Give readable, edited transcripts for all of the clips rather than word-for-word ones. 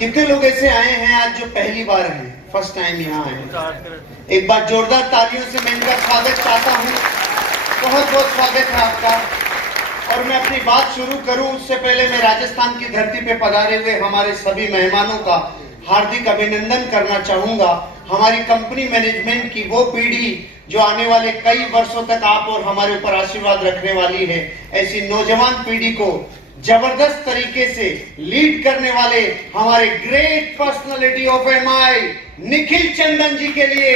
कितने लोग ऐसे आए हैं आज जो पहली बार हैं, फर्स्ट टाइम यहाँ आए? एक बार जोरदार तालियों से मैं इनका स्वागत चाहता हूँ। बहुत बहुत स्वागत है आपका। और मैं अपनी बात शुरू करूं उससे पहले मैं राजस्थान की धरती पे पधारे हुए हमारे सभी मेहमानों का हार्दिक अभिनंदन करना चाहूंगा। हमारी कंपनी मैनेजमेंट की वो पीढ़ी जो आने वाले कई वर्षों तक आप और हमारे ऊपर आशीर्वाद रखने वाली है, ऐसी नौजवान पीढ़ी को जबरदस्त तरीके से लीड करने वाले हमारे great personality of MI Nikhil Chandan ji के लिए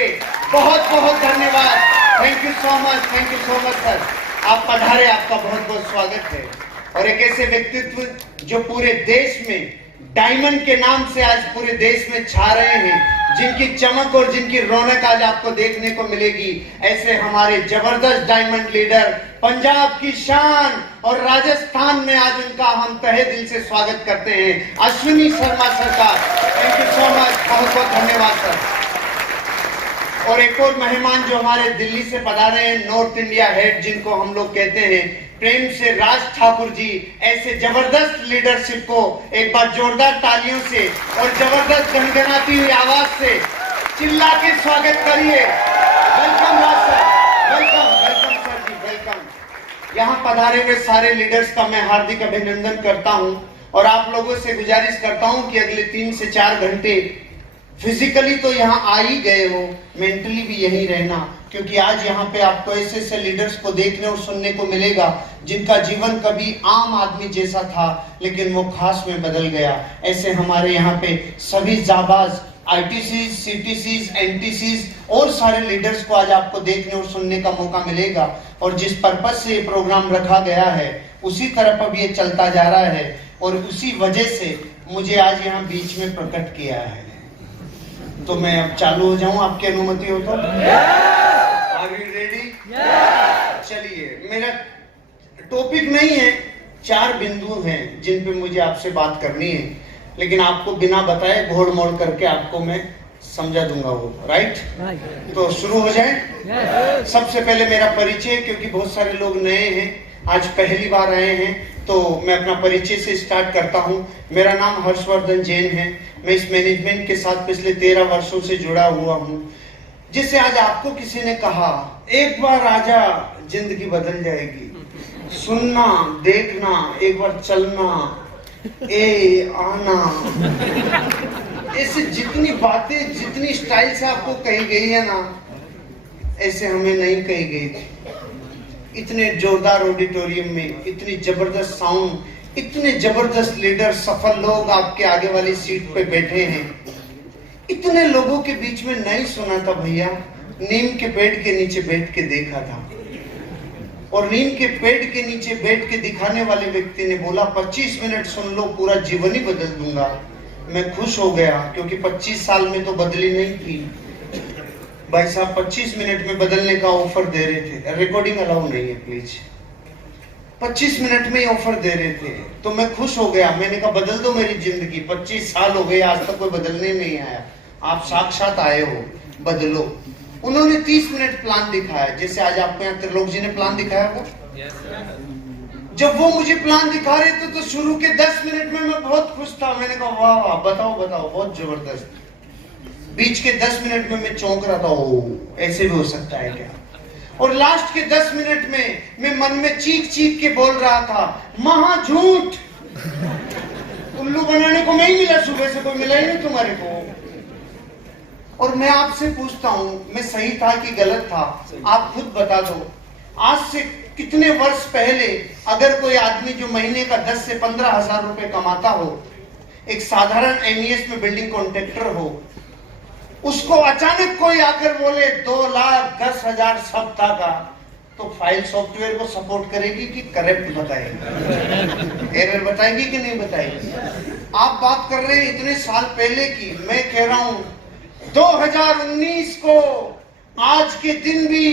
बहुत बहुत धन्यवाद। Thank you so much sir. आप पधारे, आपका बहुत बहुत स्वागत है। और एक ऐसे व्यक्तित्व जो पूरे देश में डायमंड के नाम से आज पूरे देश में छा रहे हैं, जिनकी चमक और जिनकी रौनक आज आपको देखने को मिलेगी, ऐसे हमारे जबरदस्त डायमंड लीडर, पंजाब की शान और राजस्थान में आज उनका हम तहे दिल से स्वागत करते हैं, अश्विनी शर्मा सर का। थैंक यू सो मच, बहुत बहुत धन्यवाद सर। और एक और मेहमान जो हमारे दिल्ली से पधारे हैं, नॉर्थ इंडिया हेड जिनको हम लोग कहते हैं प्रेम से राज ठाकुर जी। ऐसे जबरदस्त लीडरशिप को एक बार जोरदार तालियों से और जबरदस्त गनगनाती हुई आवाज से चिल्ला के स्वागत करिए। वेलकम राज सर, वेलकम सर जी, वेलकम। यहाँ पधारे हुए सारे लीडर्स का मैं हार्दिक अभिनंदन करता हूँ और आप लोगों से गुजारिश करता हूँ कि अगले 3 से 4 घंटे फिजिकली तो यहाँ आ ही गए हो, मेंटली भी यहीं रहना, क्योंकि आज यहाँ पे आपको ऐसे ऐसे लीडर्स को देखने और सुनने को मिलेगा जिनका जीवन कभी आम आदमी जैसा था लेकिन वो खास में बदल गया। ऐसे हमारे यहाँ पे सभी जाबाज आईटीसी, सीटीसी, एनटीसी और सारे लीडर्स को आज आपको देखने और सुनने का मौका मिलेगा। और जिस पर्पज से ये प्रोग्राम रखा गया है उसी तरफ अब ये चलता जा रहा है और उसी वजह से मुझे आज यहाँ बीच में प्रकट किया है। तो मैं अब चालू हो जाऊं, आपकी अनुमति हो तो? Are you ready? चलिए, मेरा टॉपिक नहीं है, 4 बिंदु हैं जिन पे मुझे आपसे बात करनी है, लेकिन आपको बिना बताए घोड़ मोड़ करके आपको मैं समझा दूंगा वो, राइट? तो शुरू हो जाए। सबसे पहले मेरा परिचय, क्योंकि बहुत सारे लोग नए हैं, आज पहली बार आए हैं, तो मैं अपना परिचय से स्टार्ट करता हूं। मेरा नाम हर्षवर्धन जैन है। मैं इस मैनेजमेंट के साथ पिछले 13 वर्षों से जुड़ा हुआ हूं। जिससे आज आपको किसी ने कहा एक बार आजा जिंदगी बदल जाएगी, सुनना, देखना, एक बार चलना, आना, ऐसे जितनी बातें, जितनी स्टाइल से आपको कही गई है ना, ऐसे हमें नहीं कही गई थी। इतने जोरदार ऑडिटोरियम में, इतनी जबरदस्त साउंड, इतने जबरदस्त लीडर, सफल लोग आपके आगे वाली सीट पे बैठे हैं। इतने लोगों के बीच में नहीं सुना था भैया, नीम के पेड़ के नीचे बैठ के देखा था। और नीम के पेड़ के नीचे बैठ के दिखाने वाले व्यक्ति ने बोला 25 मिनट सुन लो, पूरा जीवन ही बदल दूंगा। मैं खुश हो गया, क्योंकि 25 साल में तो बदली नहीं थी भाई साहब, 25 मिनट में बदलने का ऑफर दे रहे थे। रिकॉर्डिंग अलाउ नहीं है प्लीज। 25 मिनट में ही ऑफर दे रहे थे, तो मैं खुश हो गया। मैंने कहा बदल दो मेरी जिंदगी, 25 साल हो गए आज तक कोई बदलने नहीं आया, आप साक्षात आए हो, बदलो। उन्होंने 30 मिनट प्लान दिखाया, जैसे आज आपको यहाँ त्रिलोक जी ने प्लान दिखाया होगा। जब वो मुझे प्लान दिखा रहे थे तो शुरू के 10 मिनट में मैं बहुत खुश था। मैंने कहा वाह वाह, बताओ, बहुत जबरदस्त। बीच के 10 मिनट में मैं चौंक रहा था, ओ ऐसे भी हो सकता है क्या। और लास्ट के 10 मिनट में मैं मन में चीख के बोल रहा था, महा झूठ, उल्लू बनाने को नहीं मिला, सुबह से कोई मिला ही नहीं तुम्हारे को। और मैं आपसे पूछता हूं, मैं सही था कि गलत था? आप खुद बता दो। आज से कितने वर्ष पहले अगर कोई आदमी जो महीने का 10 से 15 हजार रुपए कमाता हो, एक साधारण एमईएस में बिल्डिंग कॉन्ट्रैक्टर हो, उसको अचानक कोई आकर बोले 2,10,000 सप्ताह का, तो फाइल सॉफ्टवेयर को सपोर्ट करेगी कि करेक्ट बताएगी? एरर बताएगी कि नहीं बताएगी? आप बात कर रहे हैं इतने साल पहले की, मैं कह रहा हूं 2019 को आज के दिन भी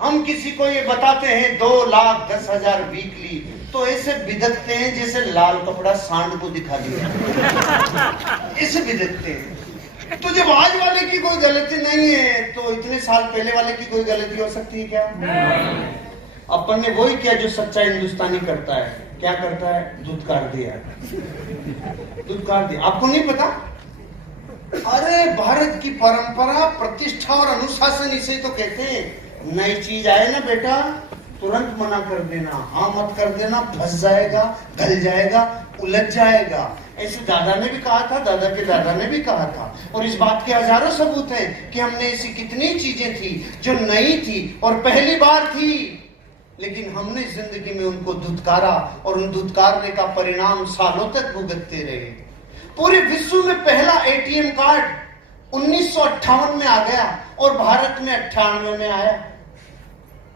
हम किसी को ये बताते हैं 2,10,000 वीकली, तो ऐसे बिदकते हैं जैसे लाल कपड़ा सांड को दिखा दिया, ऐसे बिदकते हैं। तो जब आज वाले की कोई गलती नहीं है तो इतने साल पहले वाले की कोई गलती हो सकती है क्या? अपन ने वही किया जो सच्चा हिंदुस्तानी करता है। क्या करता है? धुतकार दिया। आपको नहीं पता? अरे भारत की परंपरा, प्रतिष्ठा और अनुशासन, इसे तो कहते हैं। नई चीज आए ना बेटा, तुरंत मना कर देना, हाँ मत कर देना, फंस जाएगा, गल जाएगा, उलझ जाएगा। ऐसे दादा ने भी कहा था, दादा के दादा ने भी कहा था। और इस बात के हजारों सबूत हैं कि हमने ऐसी कितनी चीजें थी जो नई थी और पहली बार थी, लेकिन हमने जिंदगी में उनको धुतकारा और उन धुतकारने का परिणाम सालों तक भुगतते रहे। पूरे विश्व में पहला एटीएम कार्ड 1958 में आ गया और भारत में 98 में आया।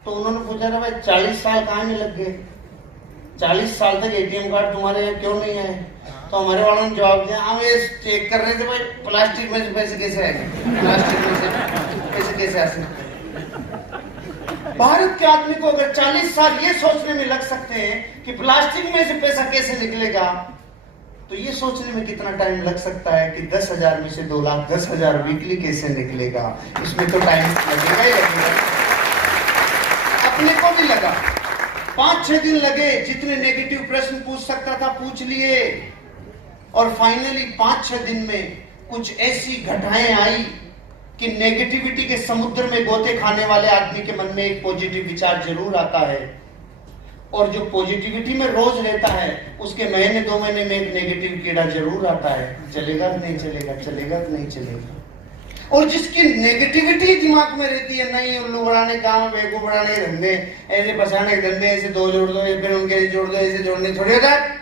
तो उन्होंने पूछा था, भाई 40 साल कहाँ में लग गए, 40 साल तक एटीएम कार्ड तुम्हारे यहाँ क्यों नहीं आए? तो हमारे वालों ने जवाब दिया, हम ये चेक कर रहे थे भाई प्लास्टिक में से पैसे कैसे आएंगे, प्लास्टिक में से पैसे कैसे आ सकते। भारत के आदमी को अगर 40 साल ये सोचने में लग सकते हैं कि प्लास्टिक में से पैसा कैसे निकलेगा, तो ये सोचने में कितना टाइम लग सकता है कि 10,000 में से 2,10,000 वीकली कैसे निकलेगा। इसमें तो टाइम लगेगा ही लगेगा। अपने को भी लगा, 5-6 दिन लगे, जितने नेगेटिव प्रश्न पूछ सकता था पूछ लिए, और फाइनली 5-6 दिन में कुछ ऐसी घटनाएं आई कि नेगेटिविटी के समुद्र में गोते खाने वाले आदमी के मन में एक पॉजिटिव विचार जरूर आता है, और जो पॉजिटिविटी में रोज रहता है उसके महीने 2 महीने में एक नेगेटिव कीड़ा जरूर आता है। चलेगा कि नहीं चलेगा, चलेगा कि नहीं चलेगा। और जिसकी नेगेटिविटी दिमाग में रहती है, नहीं उल्लू बढ़ाने काम, बेवकूफ बढ़ाने के धंधे, ऐसे फंसाने के धंधे, ऐसे 2 जोड़ दो, फिर उनके जोड़ दो, ऐसे जोड़ने थोड़ी होता है।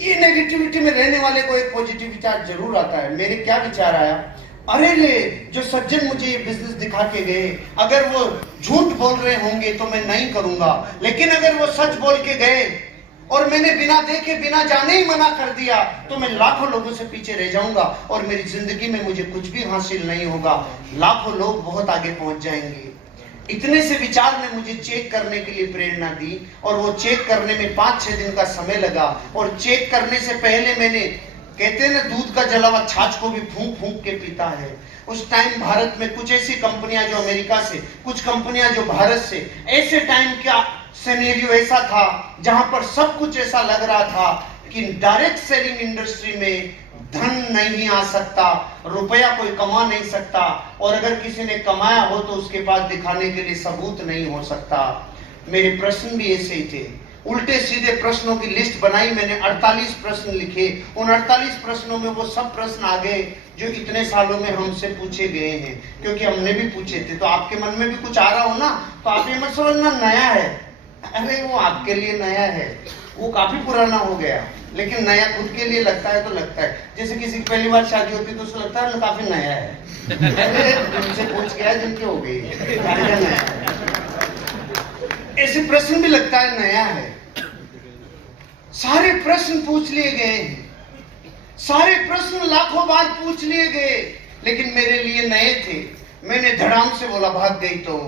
ये नेगेटिविटी में रहने वाले को एक पॉजिटिव विचार जरूर आता है। मेरे क्या विचार आया, अरे ले जो सज्जन मुझे ये बिजनेस दिखा के गए, अगर वो झूठ बोल रहे होंगे तो मैं नहीं करूंगा, लेकिन अगर वो सच बोल के गए और मैंने बिना देखे बिना जाने ही मना कर दिया, तो मैं लाखों लोगों से पीछे रह जाऊंगा और मेरी जिंदगी में मुझे कुछ भी हासिल नहीं होगा। लाखों लोग बहुत आगे पहुंच जाएंगे। इतने से विचार ने मुझे चेक करने के लिए प्रेरणा दी, और वो चेक करने में 5-6 दिन का समय लगा। और चेक करने से पहले मैंने, कहते हैं ना दूध का जला हुआ छाछ को भी फूंक फूंक के पीता है, उस टाइम भारत में कुछ ऐसी कंपनियां जो अमेरिका से, कुछ कंपनियां जो भारत से, ऐसे टाइम क्या सिनेरियो ऐसा था जहां पर सब कुछ ऐसा लग रहा था कि डायरेक्ट सेलिंग इंडस्ट्री में धन नहीं आ सकता, रुपया कोई कमा नहीं सकता, और अगर किसी ने कमाया हो तो उसके पास दिखाने के लिए सबूत नहीं हो सकता। मेरे प्रश्न भी ऐसे ही थे, उल्टे सीधे प्रश्नों की लिस्ट बनाई मैंने, 48 प्रश्न लिखे। उन 48 प्रश्नों में वो सब प्रश्न आ गए जो इतने सालों में हमसे पूछे गए हैं, क्योंकि हमने भी पूछे थे। तो आपके मन में भी कुछ आ रहा हो ना, तो आप ये मत समझना नया है, अरे वो आपके लिए नया है, वो काफी पुराना हो गया, लेकिन नया खुद के लिए लगता है तो लगता है। जैसे किसी की पहली बार शादी होती है तो उसको लगता है काफी नया है, तुमसे पूछ गया जिनकी हो गई नया है। ऐसे प्रश्न भी लगता है नया है। सारे प्रश्न पूछ लिए गए, सारे प्रश्न लाखों बार पूछ लिए गए, लेकिन मेरे लिए नए थे। मैंने धड़ाम से बोला, भाग गई तो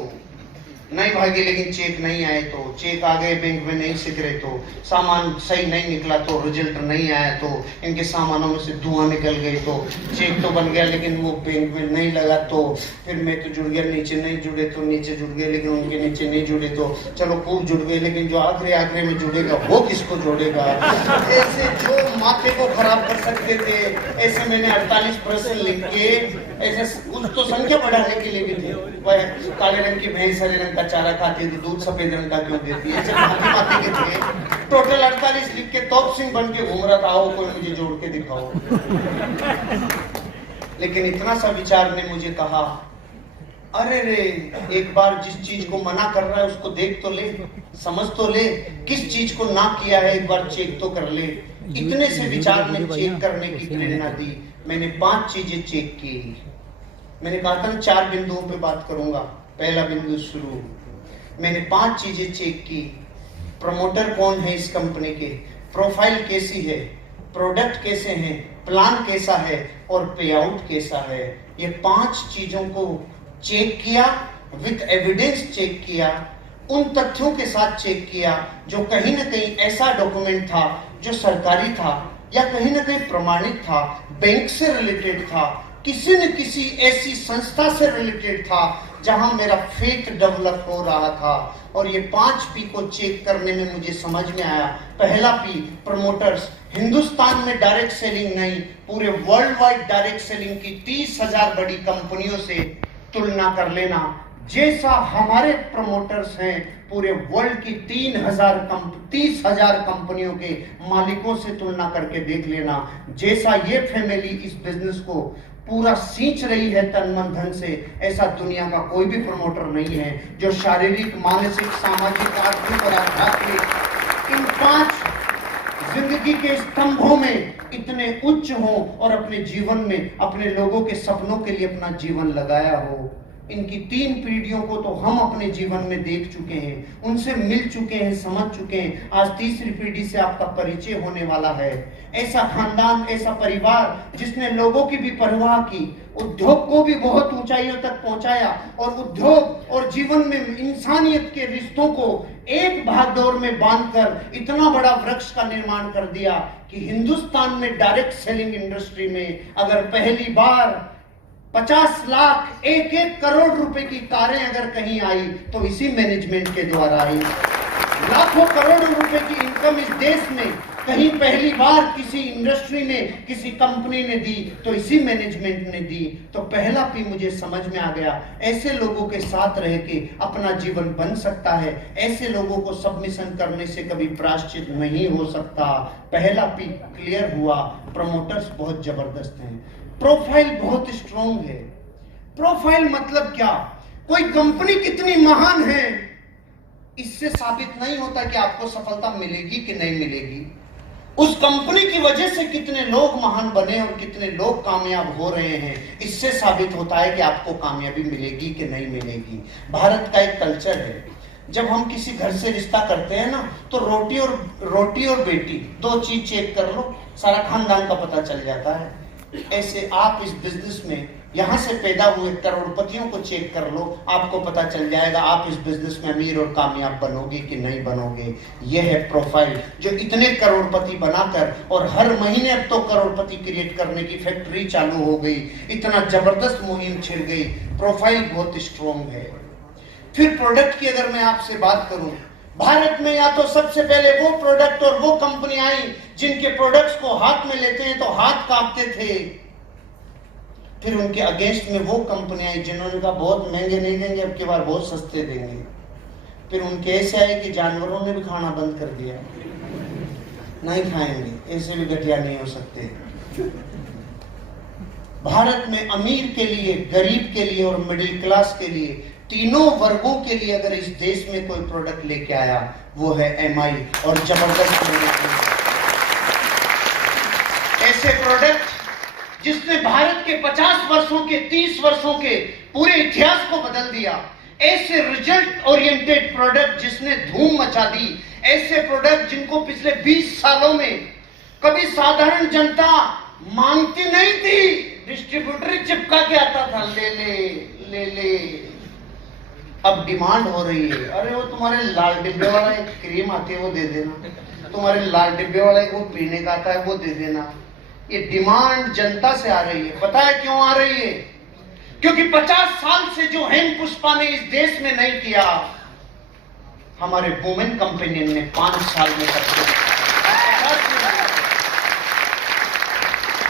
नहीं भागी, लेकिन चेक नहीं आए तो, चेक आ गए बैंक में नहीं सीख रहे तो, सामान सही नहीं निकला तो, रिजल्ट नहीं आया तो, इनके सामानों में से धुआं निकल गई तो, चेक तो बन गया लेकिन वो बैंक में नहीं लगा तो, फिर मैं तो जुड़ गया, नीचे नहीं जुड़े तो, नीचे जुड़ गए लेकिन उनके नीचे नहीं जुड़े तो, चलो खूब जुड़ गए लेकिन जो आखिरी आखिरी में जुड़ेगा वो किसको जोड़ेगा। ऐसे जो माथे को खराब कर सकते थे, ऐसे मैंने 48 प्रश्न लिख के, ऐसे कुछ तो संख्या बढ़ाने के लिए भी थे। वह काले रंग की भैंस हरे रंग का चारा खाती है तो दूध सफेद रंग का क्यों देती है, ऐसे माथे के थे। टोटल 48 लिख के तोप सिंह बन के घूम रहा था, आओ कोई मुझे जोड़ के दिखाओ। लेकिन इतना सा विचार ने मुझे कहा, अरे रे एक बार जिस चीज को मना कर रहा है उसको देख तो ले, समझ तो ले, किस चीज को ना किया है एक बार चेक तो कर ले। इतने से विचार ने चेक करने की प्रेरणा दी। मैंने 5 चीजें चेक की। मैंने कहा था ना 4 बिंदुओं पे बात करूंगा। पहला बिंदु शुरू, मैंने 5 चीजें चेक की। प्रमोटर कौन है इस कंपनी के, प्रोफाइल कैसी है, प्रोडक्ट कैसे हैं, प्लान कैसा है और पे आउट कैसा है। ये 5 चीजों को चेक किया, विद एविडेंस चेक किया, उन तथ्यों के साथ चेक किया जो कहीं ना कहीं ऐसा डॉक्यूमेंट था जो सरकारी था या कहीं ना कहीं प्रमाणित था, बैंक से रिलेटेड था, किसी न किसी ऐसी संस्था से रिलेटेड था जहां मेरा फेथ डेवलप हो रहा था। और ये 5 पी को चेक करने में मुझे समझ में आया। पहला पी प्रमोटर्स, हिंदुस्तान में डायरेक्ट सेलिंग नहीं, पूरे वर्ल्ड वाइड डायरेक्ट सेलिंग की 30,000 बड़ी कंपनियों से तुलना कर लेना। जैसा हमारे प्रमोटर्स हैं पूरे वर्ल्ड की 30,000 कंपनियों के मालिकों से तुलना करके देख लेना। जैसा ये फैमिली इस बिजनेस को पूरा सींच रही है तन मन धन से, ऐसा दुनिया का कोई भी प्रमोटर नहीं है जो शारीरिक, मानसिक, सामाजिक, आर्थिक और आध्यात्मिक इन 5 जिंदगी के स्तंभों में इतने उच्च हो और अपने जीवन में अपने लोगों के सपनों के लिए अपना जीवन लगाया हो। इनकी 3 पीढ़ियों को तो हम अपने जीवन में देख चुके हैं, उनसे मिल चुके हैं, समझ चुके हैं। आज तीसरी पीढ़ी से आपका परिचय होने वाला है। ऐसा खानदान, ऐसा परिवार जिसने लोगों की भी परवाह की, उद्योग को भी बहुत ऊंचाइयों तक पहुंचाया और उद्योग और जीवन में इंसानियत के रिश्तों को एक भागदौड़ में बांधकर इतना बड़ा वृक्ष का निर्माण कर दिया कि हिंदुस्तान में डायरेक्ट सेलिंग इंडस्ट्री में अगर पहली बार 50 लाख 1-1 करोड़ रुपए की कारें अगर कहीं आई तो इसी मैनेजमेंट के द्वारा आई। लाखों करोड़ों रुपए की इनकम इस देश में कहीं पहली बार किसी इंडस्ट्री ने, किसी कंपनी ने दी तो इसी मैनेजमेंट ने दी। तो पहला पी मुझे समझ में आ गया, ऐसे लोगों के साथ रह के अपना जीवन बन सकता है। ऐसे लोगों को सबमिशन करने से कभी प्रायश्चित नहीं हो सकता। पहला पी क्लियर हुआ। प्रमोटर्स बहुत जबरदस्त हैं, प्रोफाइल बहुत स्ट्रॉन्ग है। प्रोफाइल मतलब क्या? कोई कंपनी कितनी महान है इससे साबित नहीं होता कि आपको सफलता मिलेगी कि नहीं मिलेगी। उस कंपनी की वजह से कितने लोग महान बने और कितने लोग कामयाब हो रहे हैं, इससे साबित होता है कि आपको कामयाबी मिलेगी कि नहीं मिलेगी। भारत का एक कल्चर है, जब हम किसी घर से रिश्ता करते हैं ना तो रोटी और बेटी 2 चीज चेक कर लो, सारा खानदान का पता चल जाता है। ऐसे आप इस बिजनेस में यहां से पैदा हुए करोड़पतियों को चेक कर लो, आपको पता चल जाएगा आप इस बिजनेस में अमीर और कामयाब बनोगे कि नहीं बनोगे। यह है प्रोफाइल जो इतने करोड़पति बनाकर, और हर महीने अब तो करोड़पति क्रिएट करने की फैक्ट्री चालू हो गई, इतना जबरदस्त मुहिम छिड़ गई। प्रोफाइल बहुत स्ट्रॉन्ग है। फिर प्रोडक्ट की अगर मैं आपसे बात करूं, भारत में या तो सबसे पहले वो प्रोडक्ट और वो कंपनी आई जिनके प्रोडक्ट्स को हाथ में लेते हैं तो हाथ कांपते थे। फिर उनके अगेंस्ट में वो कंपनी आई जिन्होंने कहा बहुत महंगे नहीं देंगे, अब की बार बहुत सस्ते देंगे। फिर उनके ऐसे आए कि जानवरों ने भी खाना बंद कर दिया, नहीं खाएंगे, ऐसे भी घटिया नहीं हो सकते। भारत में अमीर के लिए, गरीब के लिए और मिडिल क्लास के लिए, तीनों वर्गों के लिए अगर इस देश में कोई प्रोडक्ट लेके आया वो है एमआई। और जबरदस्त ऐसे प्रोडक्ट जिसने भारत के 50 वर्षों के, 30 वर्षों के पूरे इतिहास को बदल दिया। ऐसे रिजल्ट ओरिएंटेड प्रोडक्ट जिसने धूम मचा दी। ऐसे प्रोडक्ट जिनको पिछले 20 सालों में कभी साधारण जनता मांगती नहीं थी, डिस्ट्रीब्यूटर चिपका के आता था, ले ले। अब डिमांड हो रही है, अरे वो तुम्हारे लाल डिब्बे वाला एक क्रीम आती है वो दे देना, तुम्हारे लाल डिब्बे वाला एक वो पीने का आता है वो दे देना। ये डिमांड जनता से आ रही है। पता है क्यों आ रही है? क्योंकि 50 साल से जो हेम पुष्पा ने इस देश में नहीं किया, हमारे वुमेन कंपेनियन ने 5 साल में कर दिया।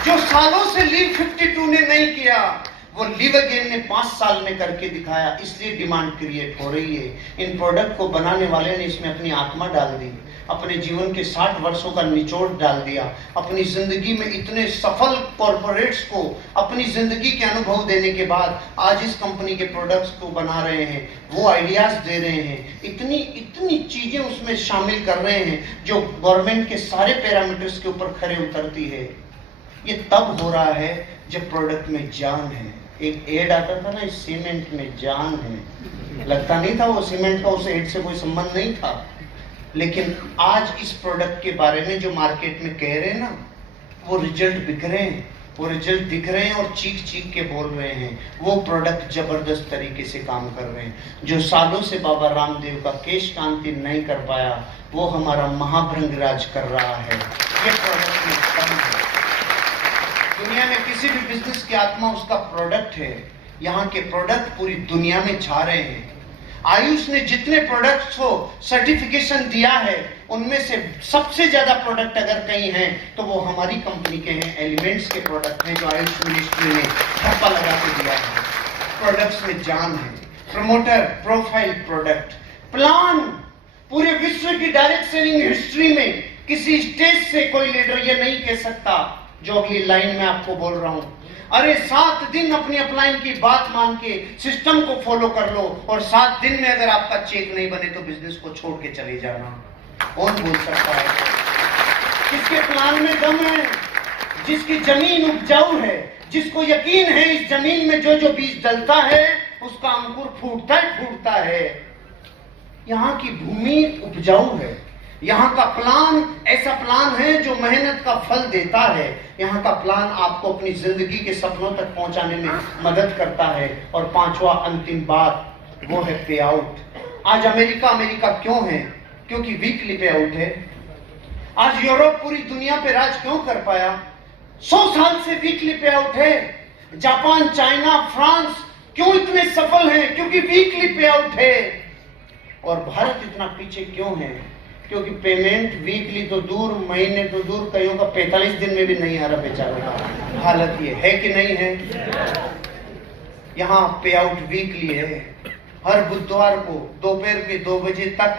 जो सालों से लीव 52 ने नहीं किया, वो लिव अगेन ने 5 साल में करके दिखाया। इसलिए डिमांड क्रिएट हो रही है। इन प्रोडक्ट को बनाने वाले ने इसमें अपनी आत्मा डाल दी, अपने जीवन के 60 वर्षों का निचोड़ डाल दिया। अपनी जिंदगी में इतने सफल कॉर्पोरेट्स को अपनी जिंदगी के अनुभव देने के बाद आज इस कंपनी के प्रोडक्ट्स को बना रहे हैं, वो आइडियाज दे रहे हैं। इतनी चीजें उसमें शामिल कर रहे हैं जो गवर्नमेंट के सारे पैरामीटर्स के ऊपर खरे उतरती है। ये तब हो रहा है जब प्रोडक्ट में जान है। एक एड आता था ना, इस सीमेंट में जान है, लगता नहीं था वो सीमेंट का उस एड से कोई संबंध नहीं था। लेकिन आज इस प्रोडक्ट के बारे में जो मार्केट में कह रहे हैं ना, वो रिजल्ट बिक रहे हैं, वो रिजल्ट दिख रहे हैं और चीख चीख के बोल रहे हैं। वो प्रोडक्ट जबरदस्त तरीके से काम कर रहे हैं। जो सालों से बाबा रामदेव का केश कांति नहीं कर पाया, वो हमारा महाभृंगराज कर रहा है। ये प्रोडक्ट में कम है। दुनिया में किसी भी बिजनेस की आत्मा उसका प्रोडक्ट है। यहाँ के प्रोडक्ट पूरी दुनिया में छा रहे हैं। आयुष ने जितने प्रोडक्ट्स को सर्टिफिकेशन दिया है, उनमें से सबसे ज्यादा प्रोडक्ट अगर कहीं हैं तो वो हमारी कंपनी के हैं, एलिमेंट्स के प्रोडक्ट हैं, जो आयुष मिनिस्ट्री ने ठप्पा लगा के दिया है। प्रोडक्ट्स में जान है। प्रमोटर प्रोफाइल प्रोडक्ट प्लान, पूरे विश्व की डायरेक्ट सेलिंग हिस्ट्री में किसी स्टेज से कोई लीडर ये नहीं कह सकता जो अगली लाइन में आपको बोल रहा हूं। अरे 7 दिन अपनी अपलाइन की बात मान के सिस्टम को फॉलो कर लो और 7 दिन में अगर आपका चेक नहीं बने तो बिजनेस को छोड़ के चले जाना। कौन बोल सकता है? किसके प्लान में दम है? जिसकी जमीन उपजाऊ है, जिसको यकीन है इस जमीन में जो जो बीज डलता है उसका अंकुर फूटता है। यहाँ की भूमि उपजाऊ है। यहाँ का प्लान ऐसा प्लान है जो मेहनत का फल देता है। यहाँ का प्लान आपको अपनी जिंदगी के सपनों तक पहुंचाने में मदद करता है। और पांचवा अंतिम बात वो है पे आउट। आज अमेरिका क्यों है? क्योंकि वीकली पे आउट है। आज यूरोप पूरी दुनिया पे राज क्यों कर पाया? 100 साल से वीकली पे आउट है। जापान, चाइना, फ्रांस क्यों इतने सफल हैं? क्योंकि वीकली पे आउट है। और भारत इतना पीछे क्यों है? क्योंकि पेमेंट वीकली तो दूर, महीने तो दूर, कईयों का 45 दिन में भी नहीं आ रहा बेचारों का। हालत ये है कि नहीं है? यहाँ पे आउट वीकली है। हर बुधवार को दोपहर के 2 बजे तक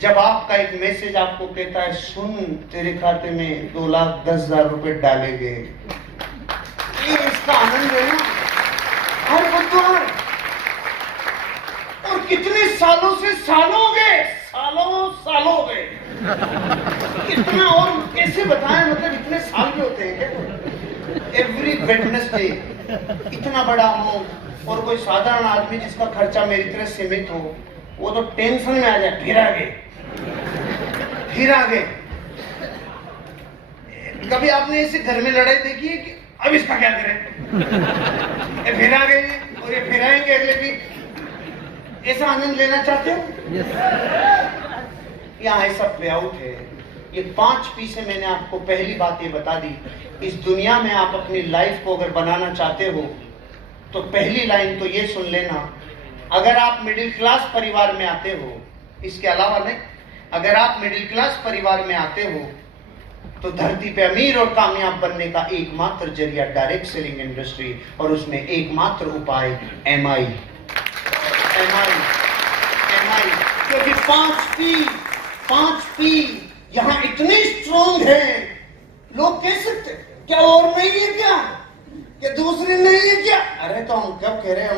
जब आपका एक मैसेज आपको कहता है सुन तेरे खाते में 2,10,000 रुपए डाले गए, ये इसका आनंद है ना, हर बुधवार। और कितने सालों से सालों हो गए, सालों हो गए। कितना और कैसे बताएं, मतलब इतने साल भी होते हैं क्या? एवरी वेडनेसडे इतना बड़ा अमाउंट। और कोई साधारण आदमी जिसका खर्चा मेरी तरह सीमित हो वो तो टेंशन में आ जाए, फिर आगे। कभी आपने ऐसे घर में लड़ाई देखी है कि अब इसका क्या करें? फिर आ गए और ये फिर आएंगे अगले वीक। ऐसा आनंद लेना चाहते हो? यहाँ ऐसा प्ले आउट है। ये 5 पी से मैंने आपको पहली बात ये बता दी। इस दुनिया में आप अपनी लाइफ को अगर बनाना चाहते हो तो पहली लाइन तो ये सुन लेना, अगर आप मिडिल क्लास परिवार में आते हो, इसके अलावा नहीं, अगर आप मिडिल क्लास परिवार में आते हो तो धरती पे अमीर और कामयाब बनने का एकमात्र जरिया डायरेक्ट सेलिंग इंडस्ट्री, और उसमें एकमात्र उपाय एमआई। क्योंकि 5 पी यहाँ इतने स्ट्रॉन्ग है, लोग कह सकते क्या और नहीं है क्या दूसरी नहीं है क्या? अरे तो हम कब कह रहे हैं,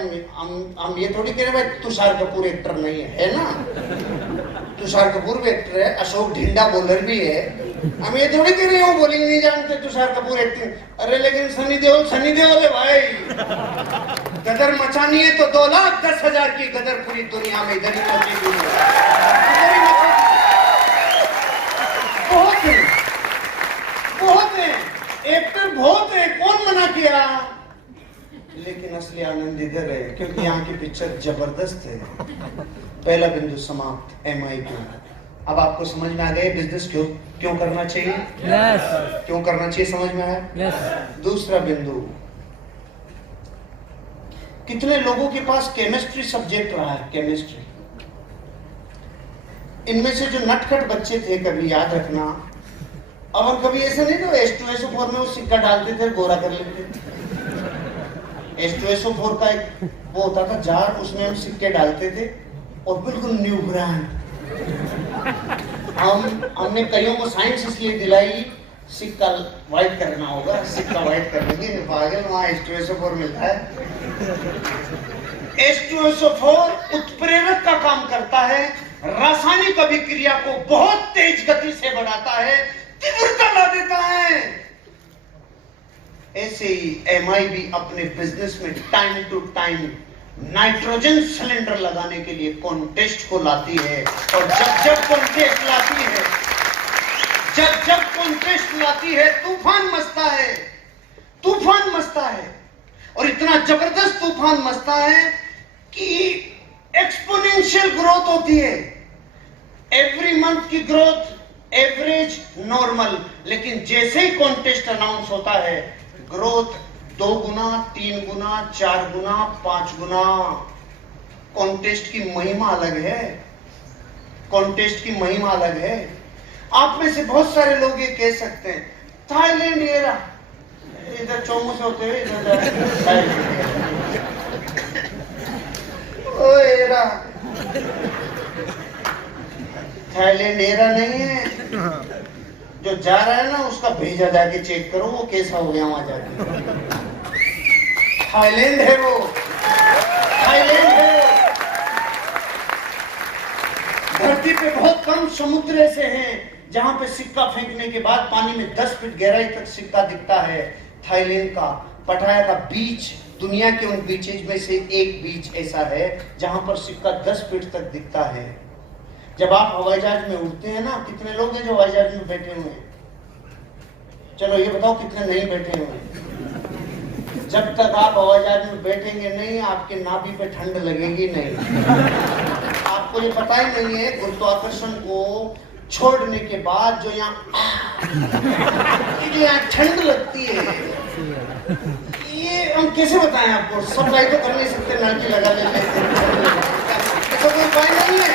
हम ये थोड़ी कह रहे भाई तुषार कपूर एक्टर नहीं है ना? तुषार कपूर भी एक्टर है, अशोक ढिंडा बॉलर भी है। हम ये थोड़ी कह रहे हैं वो बॉलिंग नहीं जानते, तुषार कपूर एक्टिंग। अरे लेकिन सनी देओल है भाई। गदर मचानी है तो 2,10,000 की गदर पूरी दुनिया में इधर ही मची हुई है। बहुत है, एक्टर बहुत है, कौन मना किया? लेकिन असली आनंद इधर है क्योंकि यहाँ की पिक्चर जबरदस्त है। पहला बिंदु समाप्त, एमआई क्यों। अब आपको समझ में आ गया बिजनेस क्यों करना चाहिए? yes. क्यों करना चाहिए समझ में आया? yes. दूसरा बिंदु, कितने लोगों के पास केमिस्ट्री सब्जेक्ट रहा है? केमिस्ट्री, इनमें से जो नटखट बच्चे थे, कभी याद रखना, अब हम कभी ऐसा नहीं तो H2SO4 में वो सिक्का डालते थे, गोरा कर लेते थे। H2SO4 का एक वो होता था जार, उसमें हम सिक्के डालते थे और बिल्कुल न्यू ब्रांड। हमने कईयों को साइंस इसलिए दिलाई, सिक्का व्हाइट करना होगा, सिक्का व्हाइट कर लेंगे, पागल, वहाँ H2SO4 मिलता है। H2SO4 उत्प्रेरक का काम करता है, रासायनिक अभिक्रिया को बहुत तेज गति से बढ़ाता है, तीव्रता ला देता है। ऐसे ही एमआई भी अपने बिजनेस में time to time nitrogen cylinder लगाने के लिए कॉन्टेस्ट को लाती है। और जब कॉन्टेस्ट लाती है तूफान मचता है। और इतना जबरदस्त तूफान मचता है कि एक्सपोनेंशियल ग्रोथ होती है। एवरी मंथ की ग्रोथ एवरेज नॉर्मल, लेकिन जैसे ही कॉन्टेस्ट अनाउंस होता है ग्रोथ 2 गुना, 3 गुना, 4 गुना, 5 गुना। कॉन्टेस्ट की महिमा अलग है, कॉन्टेस्ट की महिमा अलग है। आप में से बहुत सारे लोग ये कह सकते हैं थाईलैंड एरा, इधर चौमू से होते हुए इधर ओ एरा, थाईलैंड एरा नहीं है। जो जा रहा है ना उसका भेजा जाके चेक करो वो कैसा हो गया वहां जाके। थाईलैंड है वो, थाईलैंड है वो। धरती पे बहुत कम समुद्र ऐसे हैं जहां पे सिक्का फेंकने के बाद पानी में 10 फीट गहराई तक सिक्का दिखता है। थाईलैंड का पटाया का बीच दुनिया के उन बीचेज में से एक बीच ऐसा है जहां पर सिक्का 10 फीट तक दिखता है। जब आप हवाई जहाज में उड़ते हैं ना, कितने लोग हैं जो हवाई जहाज में बैठे हुए हैं? चलो ये बताओ कितने नहीं बैठे हुए हैं? जब तक आप हवाई जहाज में बैठेंगे नहीं, आपके नाभि पे ठंड लगेगी नहीं। आपको ये पता ही नहीं है गुरुत्वाकर्षण को छोड़ने के बाद जो यहाँ ठंड लगती है, ये हम कैसे बताएं आपको? सप्लाई तो कर नहीं सकते, नलकी लगा लेते हैं, ऐसा कोई उपाय नहीं है।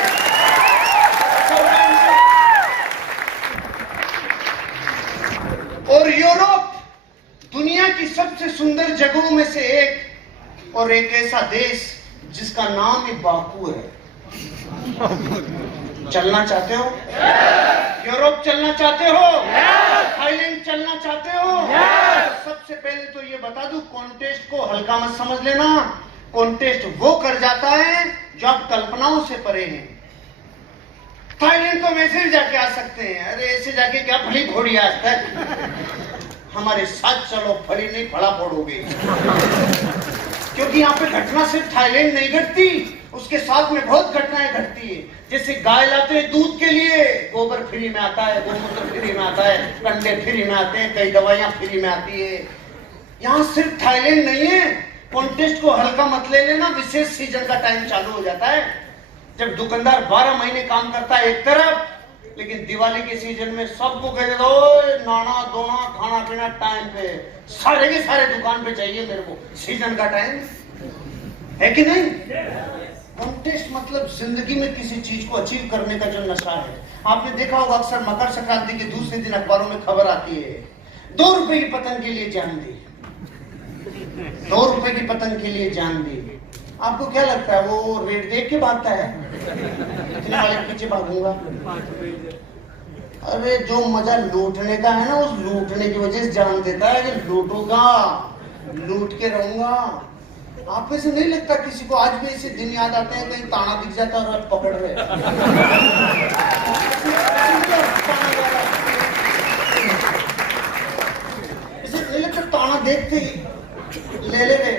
और यूरोप दुनिया की सबसे सुंदर जगहों में से एक, और एक ऐसा देश जिसका नाम ही बाकू है। चलना चाहते हो? यूरोप चलना चाहते हो? थाईलैंड चलना चाहते हो? सबसे पहले तो ये बता दूं, कॉन्टेस्ट को हल्का मत समझ लेना। कॉन्टेस्ट वो कर जाता है जो आप कल्पनाओं से परे हैं। थाईलैंड तो हम ऐसे भी जाके आ सकते हैं। अरे ऐसे जाके क्या फली फोड़ी आज तक? हमारे साथ चलो, फली नहीं फड़ा फोड़ोगे। क्योंकि यहाँ पे घटना सिर्फ थाईलैंड नहीं घटती, उसके साथ में बहुत घटनाएं घटती है। जैसे गाय लाते हैं दूध के लिए, गोबर फ्री में आता है, गोमूत्र फ्री में आता है, कंडे फ्री में आते हैं, कई दवाइयां फ्री में आती है। यहाँ सिर्फ थाईलैंड नहीं है। कॉन्टेस्ट को हल्का मत ले लेना। विशेष सीजन का टाइम चालू हो जाता है जब दुकानदार 12 महीने काम करता है एक तरफ, लेकिन दिवाली के सीजन में सबको कह देता है नाना धोना खाना पीना टाइम पे, सारे के सारे दुकान पे चाहिए मेरे को, सीजन का टाइम है कि नहीं? कॉन्टेस्ट मतलब जिंदगी में किसी चीज को अचीव करने का जो नशा है। आपने देखा होगा अक्सर मकर संक्रांति के दूसरे दिन अखबारों में खबर आती है 2 रुपए की पतंग के लिए जान दी, 2 रुपए की पतंग के लिए जान दी। आपको क्या लगता है वो रेट देख के भागता है? इतने वाले पीछे भागूंगा? अरे जो मजा लूटने का है ना, उस लूटने की वजह से जान देता है कि लूटूंगा, लूट के रहूंगा। आप में से नहीं लगता किसी को आज भी ऐसे दिन याद आते हैं कहीं ताना दिख जाता है और पकड़ रहे? ऐसे नहीं लगता ताना देखते ही ले ले रहे?